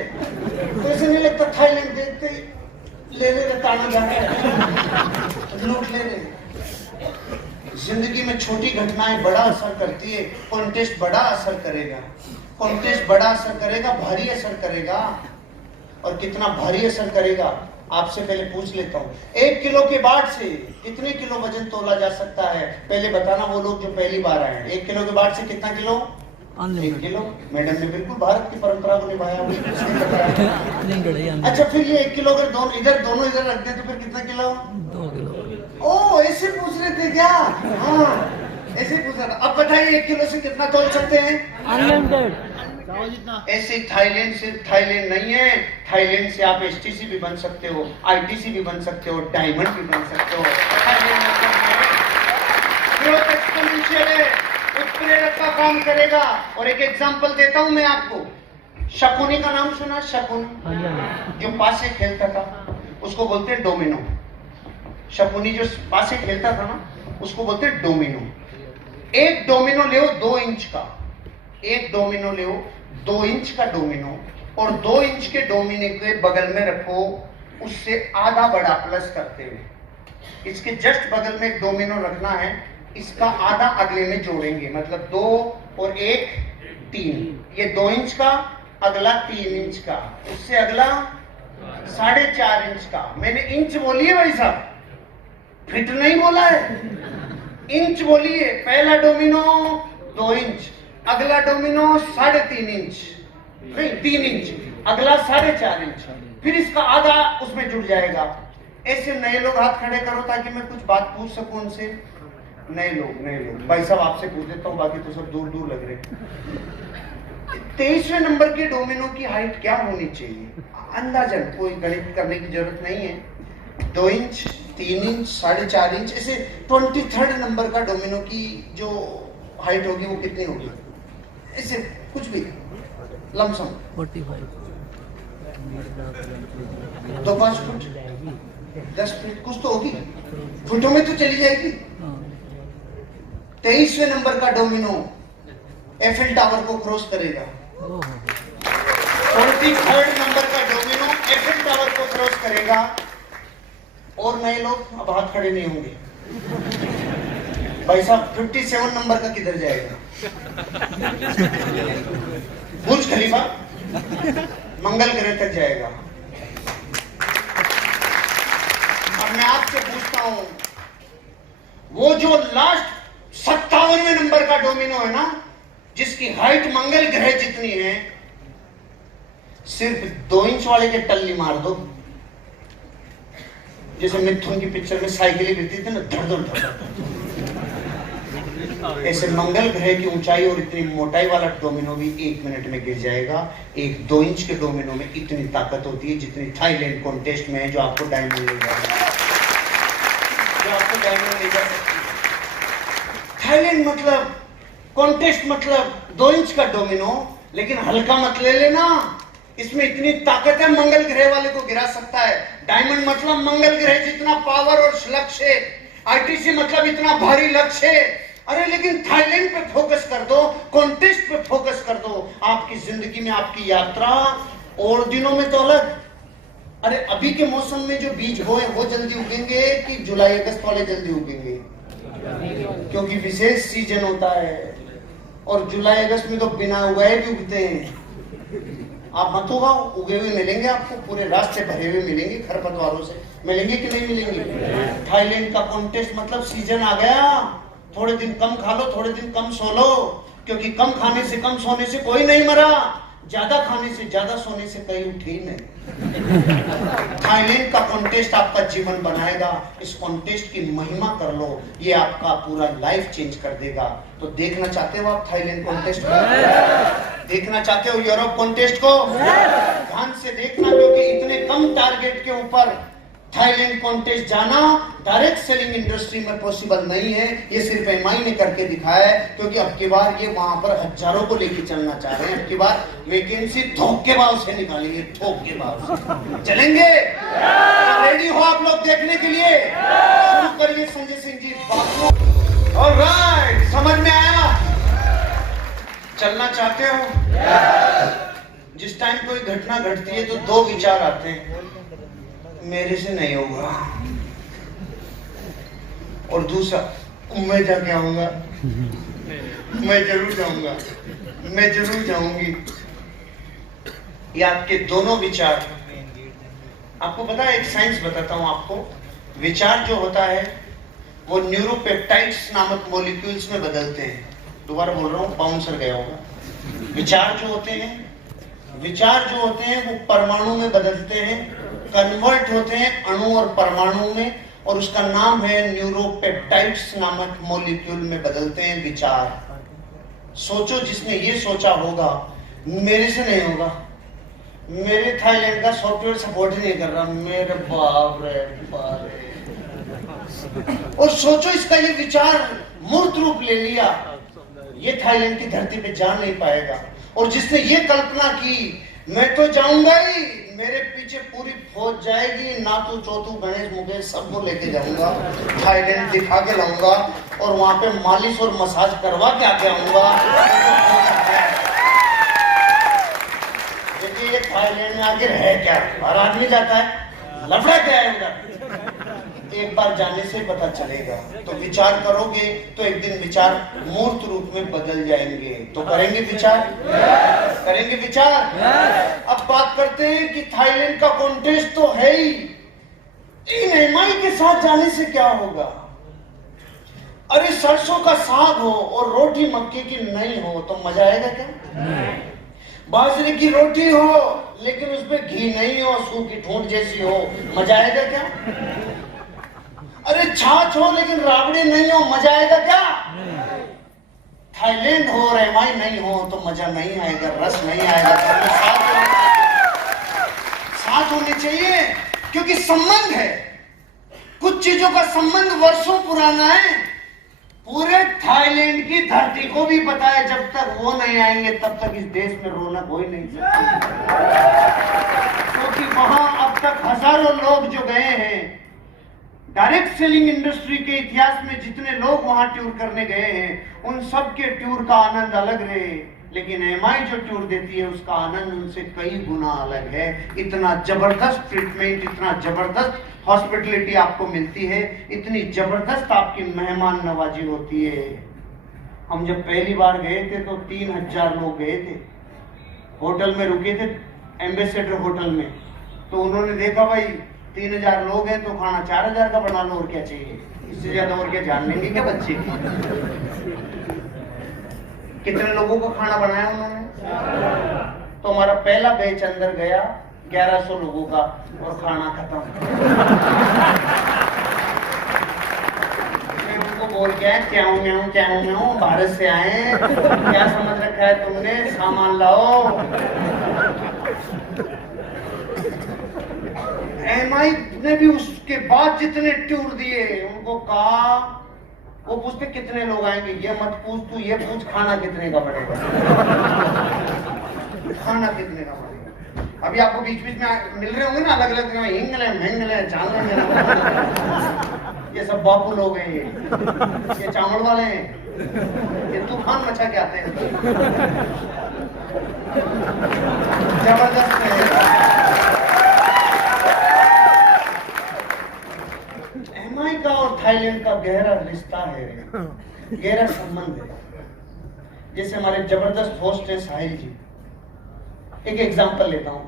तो ऐसे नहीं लगता थाईलैंड देखते ही ले ले रहे, ताना जा रहे, लूट ले रहे? जिंदगी में छोटी घटनाएं बड़ा असर करती है। कॉन्टेस्ट बड़ा असर करेगा, कॉन्टेस्ट बड़ा असर करेगा, भारी असर करेगा। और कितना भारी असर करेगा आपसे पहले पूछ लेता हूँ, 1 किलो के बाट से कितने किलो वजन तोला जा सकता है? पहले बताना वो लोग जो पहली बार आए हैं। 1 किलो के बाट से कितना किलो? 1 किलो। मैडम ने बिल्कुल भारत की परंपरा को निभाया। अच्छा फिर ये 1 किलो अगर दोनों इधर रख दे तो फिर कितना किलो? 2 किलो। ओ ऐसे पूछ रहे थे क्या? हाँ ऐसे पूछ रहा था। अब बताइए 1 किलो से कितना तोल सकते हैं? अनलिमिटेड। ऐसे थाईलैंड सिर्फ थाईलैंड नहीं है, थाईलैंड से आप एसटीसी भी बन सकते हो, आईटीसी भी बन सकते हो, डायमंड भी बन सकते हो। ग्रोथ एक्सपोनेंशियल है, उत्प्रेरक का काम करेगा। और एक एग्जांपल देता हूं मैं आपको। शकुनी का नाम सुना? शकुनी जो पासे खेलता था उसको बोलते हैं डोमिनो। शकुनी जो पासे खेलता था ना उसको बोलते हैं डोमिनो। एक डोमिनो ले 2 इंच का, एक डोमिनो ले 2 इंच का डोमिनो, और 2 इंच के डोमिनो के बगल में रखो उससे आधा बड़ा प्लस करते हुए। इसके जस्ट बगल में एक डोमिनो रखना है, इसका आधा अगले में जोड़ेंगे, मतलब 2 और 1 3। ये 2 इंच का, अगला 3 इंच का, उससे अगला 4.5 इंच का। मैंने इंच बोली है भाई साहब, फिट नहीं बोला है, इंच बोली है। पहला डोमिनो 2 इंच, अगला डोमिनो 3.5 इंच, नहीं 3 इंच, अगला 4.5 इंच, फिर इसका आधा उसमें जुड़ जाएगा। ऐसे नए लोग हाथ खड़े करो ताकि मैं कुछ बात पूछ सकूं उनसे। नए लोग भाई साहब आपसे पूछ देता हूँ, बाकी तो सब दूर दूर लग रहे। 23वें नंबर के डोमिनो की हाइट क्या होनी चाहिए? अंदाजन, कोई गणित करने की जरूरत नहीं है। 2 इंच, 3 इंच, 4.5 इंच, ऐसे 23rd नंबर का डोमिनो की जो हाइट होगी वो कितनी होगी? ऐसे कुछ भी लमसम 45 2-5 फुट, 10 फुट, कुछ तो होगी, फुटों में तो चली जाएगी। 23वें नंबर का डोमिनो एफिल टावर को क्रॉस करेगा। 23rd नंबर का डोमिनो एफिल टावर को क्रॉस करेगा। और नए लोग अब हाथ खड़े नहीं होंगे। भाई साहब 57 नंबर का किधर जाएगा? बुर्ज खलीफा, मंगल ग्रह तक जाएगा। अब मैं आपसे पूछता हूं, वो जो लास्ट 57वें नंबर का डोमिनो है ना, जिसकी हाइट मंगल ग्रह जितनी है, सिर्फ 2 इंच वाले के टल्ली मार दो, जैसे मिथुन की पिक्चर में साइकिलें गिरती थी ना, धड़ धड़ धड़, ऐसे मंगल ग्रह की ऊंचाई और इतनी मोटाई वाला डोमिनो भी 1 मिनट में गिर जाएगा। एक 2 इंच के डोमिनो में इतनी ताकत होती है जितनी थाईलैंड कॉन्टेस्ट में है, जो आपको डायमंड ले जाएगा, जो आपको डायमंड ले जा सकती है। थाईलैंड मतलब, कॉन्टेस्ट मतलब 2 इंच का डोमिनो, लेकिन हल्का मत ले लेना, इसमें इतनी ताकत है मंगल ग्रह वाले को गिरा सकता है। डायमंड मतलब मंगल ग्रह जितना पावर और लक्ष्य है, आईटीसी मतलब इतना भारी लक्ष्य है। अरे लेकिन थाईलैंड पे फोकस कर दो, कॉन्टेस्ट पे फोकस कर दो, आपकी जिंदगी में आपकी यात्रा और दिनों में तो अलग। अरे अभी के मौसम में जो बीज बोए वो जल्दी उगेंगे कि जुलाई अगस्त वाले जल्दी उगेंगे? क्योंकि विशेष सीजन होता है, और जुलाई अगस्त में तो बिना उगाए भी उगते हैं। आप मत उगाओ, उगे हुए मिलेंगे आपको, पूरे रास्ते भरे हुए मिलेंगे, खरपतवारों से मिलेंगे कि नहीं मिलेंगे? थाईलैंड का कॉन्टेस्ट मतलब सीजन आ गया, थोड़े दिन कम खा लो, थोड़े दिन कम सो लो, क्योंकि कम खाने से कम सोने से कोई नहीं मरा, ज्यादा खाने से ज्यादा सोने से कहीं उठे ही नहीं। थाईलैंड का कॉन्टेस्ट आपका जीवन बनाएगा, इस कॉन्टेस्ट की महिमा कर लो, ये आपका पूरा लाइफ चेंज कर देगा। तो देखना चाहते हो आप थाईलैंड कॉन्टेस्ट को? देखना चाहते हो यूरोप कॉन्टेस्ट को? ध्यान से देखना, क्योंकि इतने कम टारगेट के ऊपर थाईलैंड कॉन्टेस्ट जाना डायरेक्ट सेलिंग इंडस्ट्री में पॉसिबल नहीं है। ये सिर्फ एमआई ने करके दिखाया है, क्योंकि अब की बार ये वहां पर हजारों को लेके चलना चाह रहे हैं। अब की बार वैकेंसी थोक के भाव से निकालेंगे, थोक के भाव से चलेंगे। रेडी हो आप लोग देखने के लिए? शुरू करिए संजय सिंह जी बाबू। ऑलराइट, समझ में आया? चलना चाहते हो? जिस टाइम कोई घटना घटती है तो 2 विचार आते हैं, मेरे से नहीं होगा, और दूसरा मैं जाके आऊंगा, मैं जरूर जाऊंगा, मैं जरूर जाऊंगी। ये आपके दोनों विचार, आपको पता है, एक साइंस बताता हूं आपको। विचार जो होता है वो न्यूरोपेप्टाइड्स नामक मॉलिक्यूल्स में बदलते हैं। दोबारा बोल रहा हूं, बाउंसर गया होगा। विचार जो होते हैं वो परमाणु में बदलते हैं, कन्वर्ट होते हैं अणु और परमाणु में, और उसका नाम है न्यूरोपेप्टाइड्स नामक मॉलिक्यूल में बदलते हैं विचार। सोचो, जिसने ये सोचा होगा मेरे से नहीं होगा, मेरे थाईलैंड का सॉफ्टवेयर सपोर्ट ही नहीं कर रहा, मेरे बाप रे बाप रे। और सोचो, इसका ये विचार मूर्त रूप ले लिया, ये थाईलैंड की धरती पे जा नहीं पाएगा। और जिसने ये कल्पना की मैं तो जाऊंगा ही, मेरे पीछे पूरी फौज जाएगी, नातू चौथू गणेश मुकेश सबको लेके जाऊंगा, थाईलैंड दिखा के लाऊंगा, और वहां पे मालिश और मसाज करवा के आके आऊंगा। देखिए ये थाईलैंड में आखिर है क्या? हर आदमी जाता है, लफड़ा क्या है उधर? एक बार जाने से पता चलेगा। तो विचार करोगे तो एक दिन विचार मूर्त रूप में बदल जाएंगे। तो करेंगे विचार? करेंगे विचार? अब बात करते हैं कि थाईलैंड का कॉन्टेस्ट तो है ही, इन एमआई के साथ जाने से क्या होगा? अरे सरसों का साग हो और रोटी मक्के की नहीं हो तो मजा आएगा क्या? बाजरे की रोटी हो लेकिन उसमें घी नहीं हो, सूखी ठूंठ जैसी हो, मजा आएगा क्या? अरे छाछ हो लेकिन राबड़ी नहीं हो, मजा आएगा क्या? थाईलैंड हो और एमआई नहीं हो तो मजा नहीं आएगा, रस नहीं आएगा। साथ होने चाहिए, क्योंकि संबंध है। कुछ चीजों का संबंध वर्षों पुराना है। पूरे थाईलैंड की धरती को भी पता है जब तक वो नहीं आएंगे तब तक इस देश में रौनक हो ही नहीं सकती, क्योंकि वहां अब तक हजारों लोग जो गए हैं। डायरेक्ट सेलिंग इंडस्ट्री के इतिहास में जितने लोग वहां टूर करने गए हैं उन सब के टूर का आनंद अलग रहे, लेकिन एमआई जो टूर देती है उसका आनंद उनसे कई गुना अलग है। इतना जबरदस्त ट्रीटमेंट, इतना जबरदस्त हॉस्पिटलिटी आपको मिलती है, इतनी जबरदस्त आपकी मेहमान नवाजी होती है। हम जब पहली बार गए थे तो 3000 लोग गए थे, होटल में रुके थे, एम्बेसडर होटल में। तो उन्होंने देखा भाई 3000 लोग हैं तो खाना 4000 का बना लो, और क्या चाहिए, इससे ज्यादा और क्या जान लेंगे क्या बच्चे? कितने लोगों का खाना बनाया उन्होंने? तो हमारा पहला बैच अंदर गया 1100 लोगों का और खाना खत्म। मैं उनको बोल के आया क्या भारत से आए, क्या समझ रखा है तुमने, सामान लाओ। एमआई ने भी उसके बाद जितने टूर दिए उनको कहा, वो पूछते कितने लोग आएंगे, ये मत पूछ, तू ये पूछ खाना कितने का पड़ेगा, खाना कितने का पड़ेगा। अभी आपको बीच बीच में मिल रहे होंगे ना अलग अलग, हिंगले महंगले चावल, ये सब बापू लोग हैं, ये चावल वाले हैं, ये तूफान मचा के आते हैं। जबरदस्त है। एमआई का और थाईलैंड का गहरा रिश्ता है, गहरा संबंध है। जैसे हमारे जबरदस्त होस्ट है साहिल जी, एक एग्जांपल लेता हूं।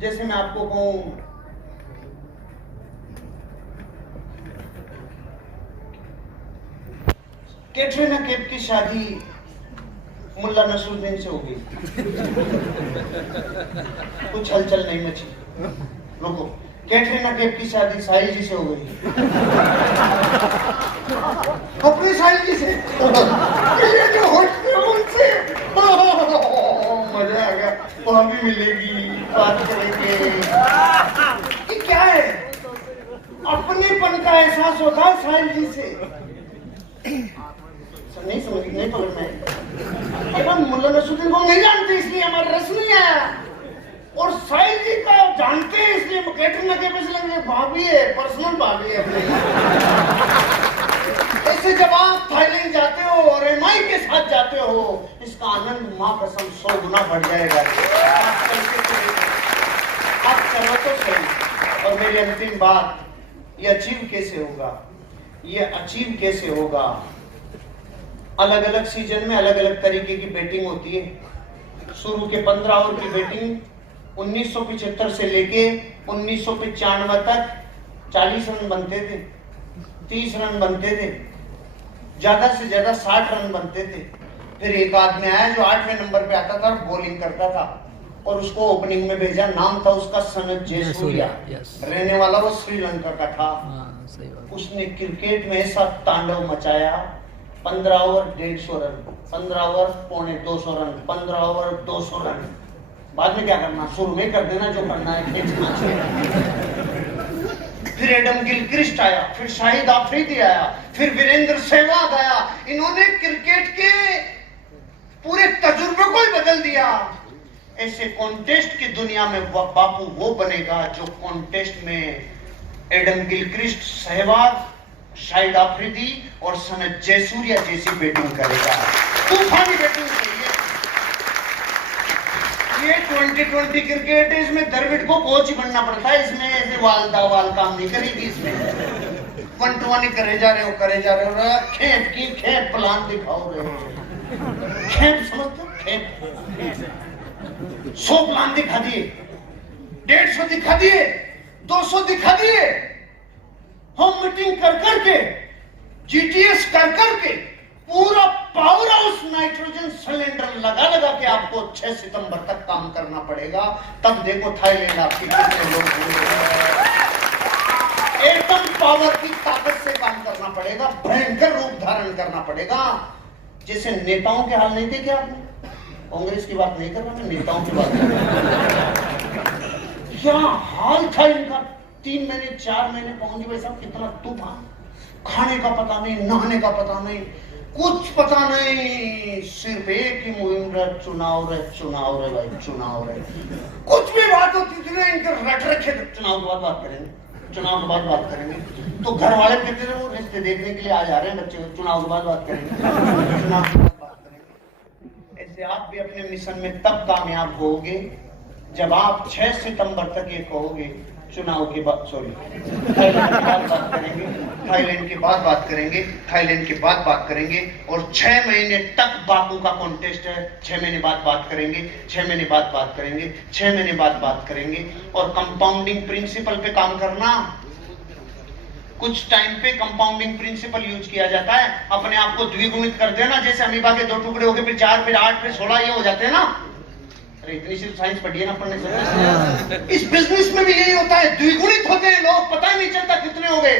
जैसे मैं आपको कहूं कैटरीना कैफ की शादी मुल्ला नसरुद्दीन से हो गई, कुछ हलचल नहीं मची, रुको। कैटरीना कैफ की शादी साहिल जी से हो गई, अपने साहिल जी से, ये जो होस्ट है उनसे मजा आ गया, वहां भी मिलेगी, बात करेंगे। ये क्या है, अपनेपन का एहसास होता है साहिल जी से। नहीं समझ नहीं पकड़ में, मुल्ला नसरुद्दीन को नहीं जानते इसलिए हमारा रस नहीं आया, और साहिल जी का जानते हैं इसलिए कैटरीना के पैसे लगे, भाभी है, पर्सनल भाभी है अपनी। ऐसे जब आप थाईलैंड जाते हो और एमआई के साथ जाते हो, इसका आनंद मां कसम 100 गुना बढ़ जाएगा। आप चलो तो सही। और मेरी अंतिम बात, ये अचीव कैसे होगा, ये अचीव कैसे होगा? अलग अलग सीजन में अलग अलग तरीके की बैटिंग होती है। शुरू के 15 ओवर की बैटिंग 1975 से लेके 1995 तक 40 रन बनते थे, 30 रन बनते थे, ज्यादा से ज्यादा 60 रन बनते थे। फिर एक आदमी आया जो 8वें नंबर पे आता था, बॉलिंग करता था, और उसको ओपनिंग में भेजा। नाम था उसका सनत जयसूर्या, रहने वाला वो श्रीलंका का था। उसने क्रिकेट में ऐसा तांडव मचाया, 15 over 150 run, 15 over 250 run, 15 over 200 run. बाद में क्या करना, शुरू में कर देना जो करना है। फिर एडम गिलक्रिस्ट आया, फिर शाहिद आफरीदी आया, फिर वीरेंद्र सहवाग आया। इन्होंने क्रिकेट के पूरे तजुर्बे को ही बदल दिया। ऐसे कॉन्टेस्ट की दुनिया में बापू वो बनेगा जो कॉन्टेस्ट में एडम गिलक्रिस्ट, सहवाग, शाहिद आफरीदी और सनत जयसूर्या जैसी बैटिंग करेगा। तूफानी बैटिंग चाहिए। ये 2020 क्रिकेट है, इसमें द्रविड़ को कोच ही बनना पड़ता है, इसमें ऐसे वाल काम नहीं करेगी। इसमें 1 to 1 करे जा रहे हो, खेप की खेप प्लान दिखाओ रहे हो, खेप समझते, खेप 100 प्लान दिखा दिए, 150 दिखा दिए, 200 दिखा दिए। हम मीटिंग कर करके, जीटीएस कर करके पूरा पावर हाउस नाइट्रोजन सिलेंडर लगा लगा के आपको 6 सितंबर तक काम करना पड़ेगा। तब देखो थाईलैंड आपकी कितने लोग एकदम पावर की ताकत से काम करना पड़ेगा, भयंकर रूप धारण करना पड़ेगा। जैसे नेताओं के हाल नहीं थे क्या? आपने कांग्रेस की बात नहीं कर रहा, मैं नेताओं की बात कर रहा। क्या हाल था इनका? 3 महीने 4 महीने पहुंचे भाई साहब, कितना तूफान, खाने का पता नहीं, नहाने का पता नहीं, कुछ पता नहीं, सिर्फ एक ही मुहिम रहे, चुनाव रहे, चुनाव रहे भाई, चुनाव रहे। कुछ भी बात होती थी ना इनके रट रखे, चुनाव के बाद बात करेंगे, चुनाव के बाद बात करेंगे। तो घर वाले कहते थे वो रिश्ते देखने के लिए आ जा रहे हैं बच्चे, चुनाव के बाद बात करेंगे, चुनाव के बाद बात करेंगे। ऐसे आप भी अपने मिशन में तब कामयाब होगे जब आप 6 सितंबर तक ये कहोगे चुनाव के बाद, सॉरी थाईलैंड के बाद बात करेंगे, थाईलैंड के बाद बात करेंगे, थाईलैंड के बाद बात करेंगे। और 6 महीने तक बाकू का कॉन्टेस्ट है, 6 महीने बाद बात करेंगे, 6 महीने बाद बात करेंगे, 6 महीने बाद बात करेंगे। और कंपाउंडिंग प्रिंसिपल पे काम करना, कुछ टाइम पे कंपाउंडिंग प्रिंसिपल यूज किया जाता है, अपने आप को द्विगुणित कर देना, जैसे अमीबा के 2 टुकड़े हो गए, फिर 4, फिर 8, फिर 16 ये हो जाते हैं ना। इतनी सी साइंस पढ़ी है ना पढ़ने से। इस बिजनेस में भी यही होता है, द्विगुणित होते हैं लोग, पता ही नहीं चलता कितने हो गए।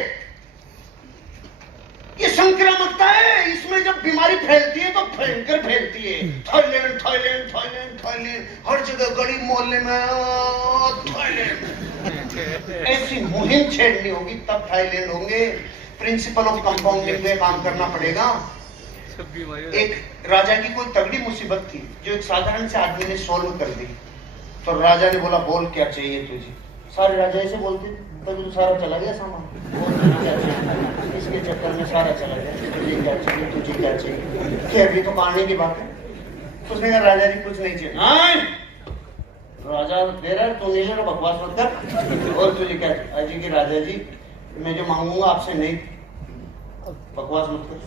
ये संक्रामकता है, इसमें जब बीमारी फैलती है तो भयंकर फैलती है। थाईलैंड थाईलैंड थाईलैंड थाईलैंड, हर जगह गरीब मोहल्ले में थाईलैंड। ऐसी मुहिम छेड़नी होगी तब थाईलैंड होंगे। प्रिंसिपल ऑफ कंपाउंडिंग पे काम करना पड़ेगा। एक राजा की कोई तगड़ी मुसीबत थी जो एक साधारण से आदमी ने सॉल्व कर दी। तो राजा ने बोला बोल क्या चाहिए तुझे? सारे राजा ऐसे बोलते तभी तो सारा चला गया सामान, बोल क्या चाहिए, इसके चक्कर में सारा चला गया। तुझे क्या चाहिए, तुझे क्या चाहिए, क्या अभी तो पाने की बात है। उसने कहा राजा जी कुछ नहीं चाहिए। राजा दे रहा है, तू नहीं ले रहा, बकवास मत कर। और तुझे क्या चाहिए? अजी की राजा जी मैं जो मांगूंगा आपसे नहीं, बकवास मत कर,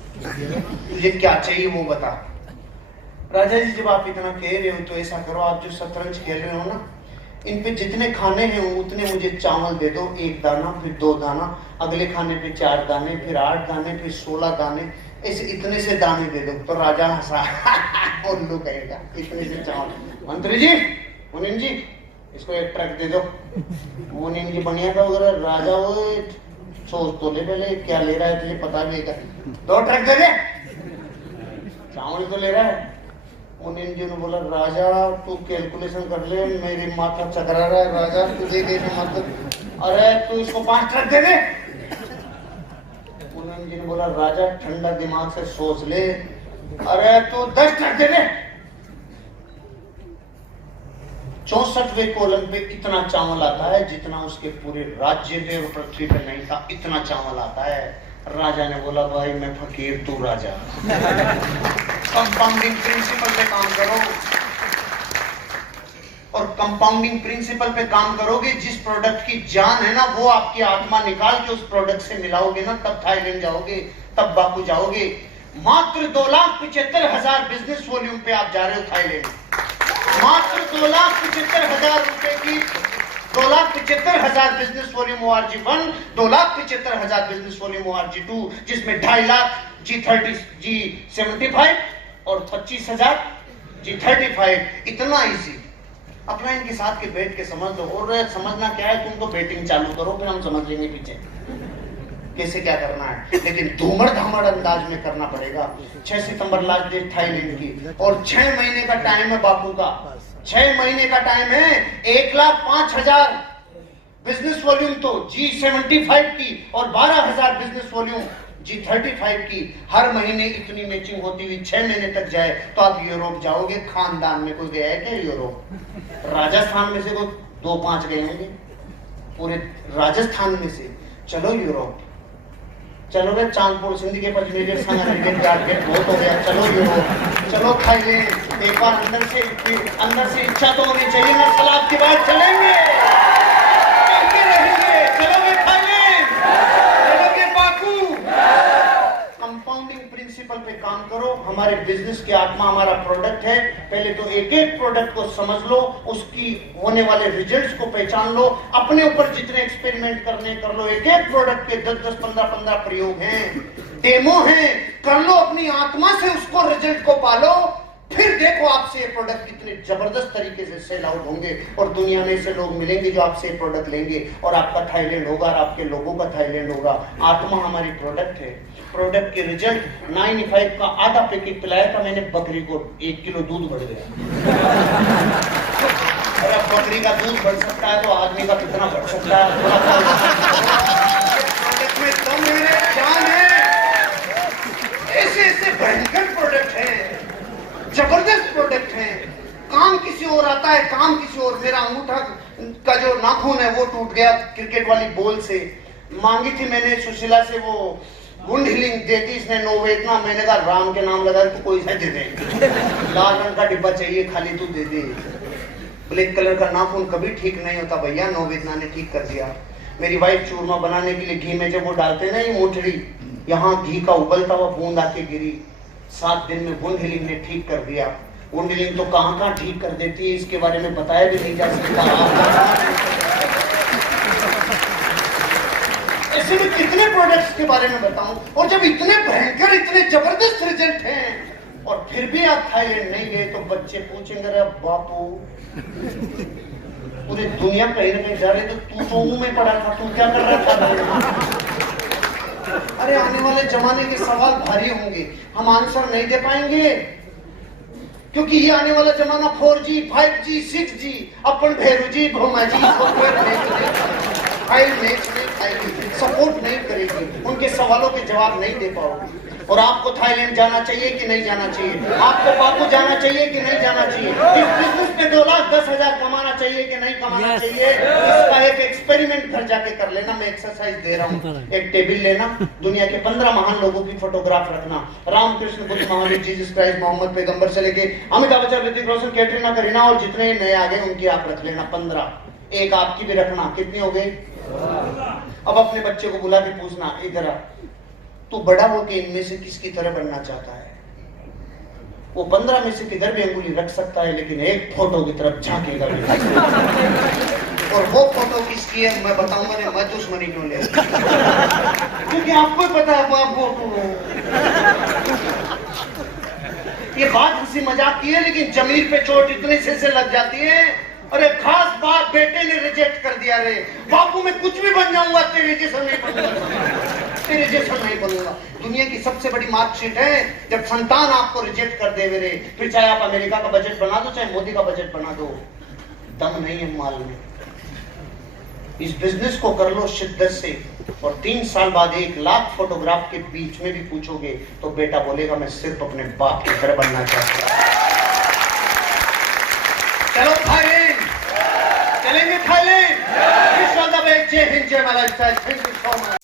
तुझे क्या चाहिए वो बता। राजा जी जब आप इतना कह रहे हो तो ऐसा करो, आप जो शतरंज खेल रहे हो ना, इन पे जितने खाने हैं उतने मुझे चावल दे दो, 1 दाना, फिर 2 दाना, अगले खाने पे 4 दाने, फिर 8 दाने, फिर 16 दाने, ऐसे इतने से दाने दे दो। तो राजा हंसा और लोग कहेगा इतने से चावल। मंत्री जी, मुनीम जी, इसको 1 ट्रक दे दो। मुनीम जी बढ़िया था वगैरह, राजा वो सोच तो ले पहले क्या ले रहा है, तुझे पता भी है। 2 ट्रक दे दे, चावल तो ले रहा है। मुनीम जी ने बोला राजा तू कैलकुलेशन कर ले, मेरी माथा चकरा रहा है राजा, तुझे कैसे मत, अरे तू इसको 5 ट्रक दे दे। मुनीम जी ने बोला राजा ठंडा दिमाग से सोच ले, अरे तू 10 ट्रक दे दे। 64वें कॉलम पे इतना चावल आता है जितना उसके पूरे राज्य पे और पृथ्वी पे नहीं था, इतना चावल आता है। राजा ने बोला भाई मैं फकीर तू राजा। कंपाउंडिंग प्रिंसिपल पे काम करो, और कंपाउंडिंग प्रिंसिपल पे काम करोगे, जिस प्रोडक्ट की जान है ना वो आपकी आत्मा निकाल के उस प्रोडक्ट से मिलाओगे ना, तब थाईलैंड जाओगे, तब बाकू जाओगे। मात्र 2,75,000 बिजनेस वॉल्यूम पे आप जा रहे हो थाईलैंड। मात्र 2,75,000 रुपए की 2,75,000 business volume ORG1, 2,75,000 business volume ORG2, जिसमें 2.5 लाख G30 G75 और 25,000 G35। इतना इजी। अपना इनके साथ के बैठ के समझ लो। और समझना क्या है, तुम तो बैटिंग चालू करो, फिर हम समझ लेंगे पीछे कैसे क्या करना है, लेकिन धूमर धामड़ अंदाज में करना पड़ेगा। 6 सितंबर लास्ट डेट थाईलैंड की, और 6 महीने का टाइम है बापू का, 6 महीने का टाइम है। 1,05,000 बिजनेस वॉल्यूम तो G75 की और 12,000 बिजनेस वॉल्यूम G35 की। हर महीने इतनी मैचिंग होती हुई 6 महीने तक जाए तो आप यूरोप जाओगे। खानदान में कोई गया है क्या यूरोप? राजस्थान में से कोई 2-5 गए होंगे, पूरे राजस्थान में से। चलो यूरोप, चलो रे चांदपुर सिंधी के पचमेलियर संग बहुत हो गया, चलो यूरोप, चलो थाईलैंड। एक बार अंदर से इच्छा तो होनी चाहिए ना, सलाद के बाद चलेंगे, चलोगे थाईलैंड, चलोगे बाकू। कंपाउंडिंग प्रिंसिपल पे काम करो। हमारे बिजनेस की आत्मा हमारा प्रोडक्ट है। पहले तो एक एक प्रोडक्ट को समझ लो, उसकी होने वाले रिजल्ट्स को पहचान लो, अपने ऊपर जितने एक्सपेरिमेंट करने कर लो। एक एक प्रोडक्ट के 10-10, 15-15 प्रयोग हैं। डेमो है, कर लो अपनी आत्मा से उसको, रिजल्ट को पालो, फिर देखो आपसे ये प्रोडक्ट कितने जबरदस्त तरीके से सेल आउट होंगे और दुनिया में ऐसे लोग मिलेंगे जो आपसे ये प्रोडक्ट लेंगे और आपका थाईलैंड होगा और आपके लोगों का थाईलैंड होगा। आत्मा हमारी प्रोडक्ट है। प्रोडक्ट के रिजल्ट 95 का आधा पैकेट पिलाया था मैंने बकरी को, 1 किलो दूध बढ़ गया। और अब बकरी का दूध बढ़ सकता है तो आदमी का कितना बढ़ सकता है? प्रोडक्ट में दम है, जान है। ऐसे ऐसे भयंकर प्रोडक्ट हैं, जबरदस्त प्रोडक्ट हैं। काम किसी और आता है, काम किसी और। मेरा अंगूठा का जो नाखून है वो टूट गया क्रिकेट वाली बॉल से। मांगी थी मैंने सुशीला से वो वुंड हीलिंग, देती इसने नोवेदना। मैंने कहा राम के नाम लगा तो कोई सा दे दे, लाल रंग का डिब्बा चाहिए खाली, तू दे दे। ब्लैक कलर का नाखून कभी ठीक नहीं होता भैया, नोवेदना ने ठीक कर दिया। मेरी वाइफ चूरमा बनाने के लिए घी में जब वो डालते ना ये मोटड़ी, यहाँ घी का उबलता हुआ बूंद आके गिरी। 7 दिन में वुंड हीलिंग ने ठीक कर दिया। वुंड हीलिंग तो कहाँ ठीक कर देती है, इसके बारे में बताया भी नहीं जा सकता। ऐसे में कितने प्रोडक्ट्स के बारे में बताऊं, और जब इतने भयंकर, इतने जबरदस्त रिजल्ट हैं और फिर भी आप थाईलैंड नहीं गए तो बच्चे पूछेंगे अरे बापू, पूरी दुनिया कहीं ना कहीं जा रही, तो तू तो मुंह में पड़ा था, तू क्या कर रहा था? अरे आने वाले जमाने के सवाल भारी होंगे, हम आंसर नहीं दे पाएंगे, क्योंकि ये आने वाला जमाना 4G, 5G, 6G, अपन भैरूजी, भोमाजी, सपोर्ट नहीं करेगी, उनके सवालों के जवाब नहीं दे पाओगे। और आपको थाईलैंड जाना चाहिए कि नहीं जाना चाहिए? आपको बापू जाना चाहिए कि नहीं जाना चाहिए? इस बिजनेस में 2,10,000 कमाना चाहिए कि नहीं कमाना चाहिए? इसका एक एक्सपेरिमेंट घर जाके कर लेना। मैं एक्सरसाइज दे रहा हूँ। एक टेबल लेना, दुनिया के 15 महान लोगों की फोटोग्राफ रखना, रामकृष्ण, बुद्ध, महावीर, जीसस क्राइस्ट, मोहम्मद पैगंबर से लेके अमिताभ बच्चन, ऋतिक रोशन, कैटरीना, करीना और जितने नए आ गए उनकी आप रख लेना 15। एक आपकी भी रखना। कितनी हो गई? अब अपने बच्चे को बुला के पूछना, इधर आ, तू बड़ा होके इनमें से किसकी तरह बनना चाहता है? वो 15 में से किधर भी अंगुली रख सकता है, लेकिन एक फोटो की तरफ झांकेगा भी। और वो फोटो किसकी है मैं बताऊंगा नहीं, मैं दुश्मनी क्यों ले, क्योंकि आपको पता है बाप फोटो। ये बात हंसी मजाक की है, लेकिन जमीर पे चोट इतने से लग जाती है। अरे खास बात बेटे ने रिजेक्ट कर दिया, रे बापू मैं कुछ भी बन जाऊंगा, तेरे जैसा नहीं बनूंगा, तेरे जैसा नहीं बनूंगा। दुनिया की सबसे बड़ी मार्कशीट है जब संतान आपको रिजेक्ट कर दे रे, फिर चाहे आप अमेरिका का बजट बना दो, चाहे मोदी का बजट बना दो, दम नहीं है माल में। इस बिजनेस को कर लो शिद्दत से, और 3 साल बाद 1 लाख फोटोग्राफ के बीच में भी पूछोगे तो बेटा बोलेगा मैं सिर्फ अपने बाप की तरह बनना चाहता हूं। चलो थाईलैंड चलेंगे, थाईलैंड। जय हिंद, जय माला। Thank you so much.